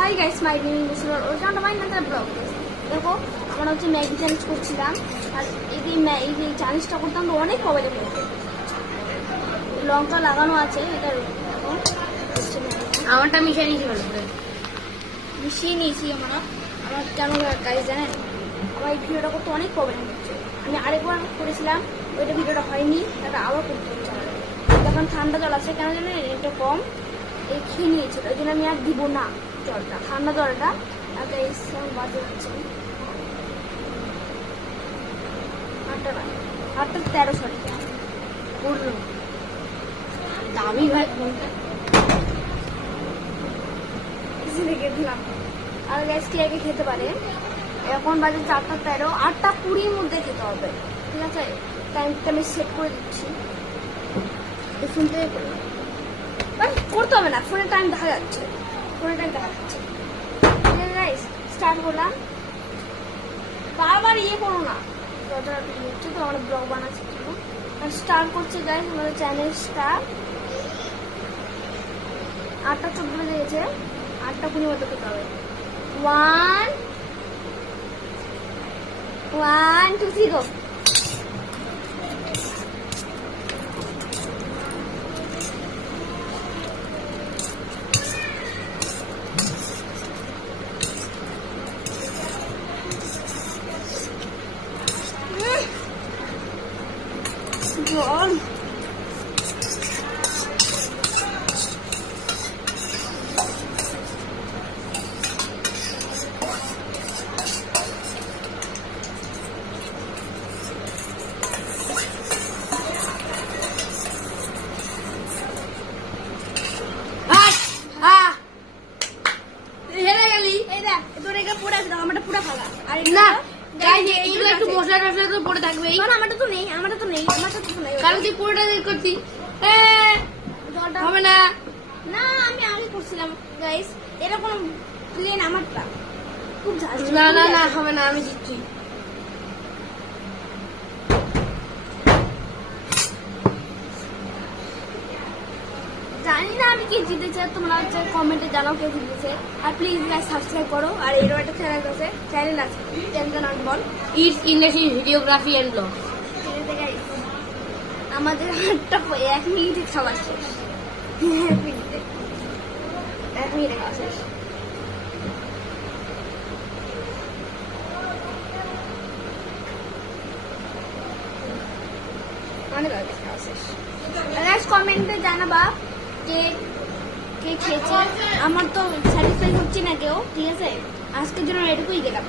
High guys, my name is Musrat welcome to my another vlog. দেখো আমরা হচ্ছে Maggi challenge করছিলাম, আর এই যে চ্যালেঞ্জটা করতাম তো অনেক প্রবলেম হতো। লঙ্কা লাগানো আছে, এটা আমারটা মিশিয়ে নিয়েছি ভালো করে, মিশিয়ে নিয়েছি আমরা। আমার কেন গাইস জানেন, আমার এই ভিডিওটা করতে অনেক প্রবলেম হচ্ছে। আমি আরেকবার করেছিলাম, ওইটা ভিডিওটা হয়নি, তারপরে আবার করতে হচ্ছে আমার। তখন ঠান্ডা জল আছে, কেন জানেন এটা কম এই খেয়ে নিয়েছিল, ওই জন্য আমি আর দিব না জলটা, ঠান্ডা জলটা। আর গাইস বাজে হচ্ছে 8:13 সরি করলো দামি ভাই ফোনটা কিছু রেখে দিলাম। আর গ্যাস কে আগে খেতে পারে, এখন বাজে 4:13, 8:20 মধ্যে খেতে হবে, ঠিক আছে? টাইমটা আমি সেট করে দিচ্ছি, ফোন থেকে করতে হবে না, ফোনের টাইম দেখা যাচ্ছে, ফোনের টাইম দেখা যাচ্ছে। গাইস স্টার্ট করলাম, বারবার করো না, যতটা হচ্ছে তো আমরা ব্লগ বানাচ্ছি। স্টার্ট করছে গাইস আমাদের চ্যানেলটা। 8:14 বেজে গেছে, 8:20 মতো খেতে হবে। 1 2 3 গো। জল হেরে গেলি। এই দেখ, তোর এটা পুরো একদম, আমারটা পুরো খাওয়া। আর না গাইস, এগুলো একটু মশলা টশলা তো পড়ে থাকবেই, কারণ আমারটা তো নেই, আমারটা তো নেই। কারণ তুই পুরোটা দিয়ে করছিস। জলটা হবে না, না, আমি আগে করছিলাম গাইস, এটা কোনো প্লেন আমারটা খুব ঝাল ছিল। না না না হবে না, আমি দিচ্ছি। জানি না আমি কে জিতেছে, তোমরা হচ্ছে কমেন্টে জানাও কে জিতেছে। আর প্লিজ গাইস সাবস্ক্রাইব করো। আর এরও একটা চ্যানেল আছে, চ্যানেলটার নাম বল, it's industry videography and vlog. Guys আমাদের 1 মিনিটে খাবার শেষ, 1 মিনিটে খাওয়া শেষ। অনেক আগে খাওয়া শেষ। গাইস কমেন্টে জানাবা কে কে খেয়েছে। আমার তো স্যাটিসফাই হচ্ছে না কেউ, ঠিক আছে? আজকের জন্য এটুকুই গেলাম।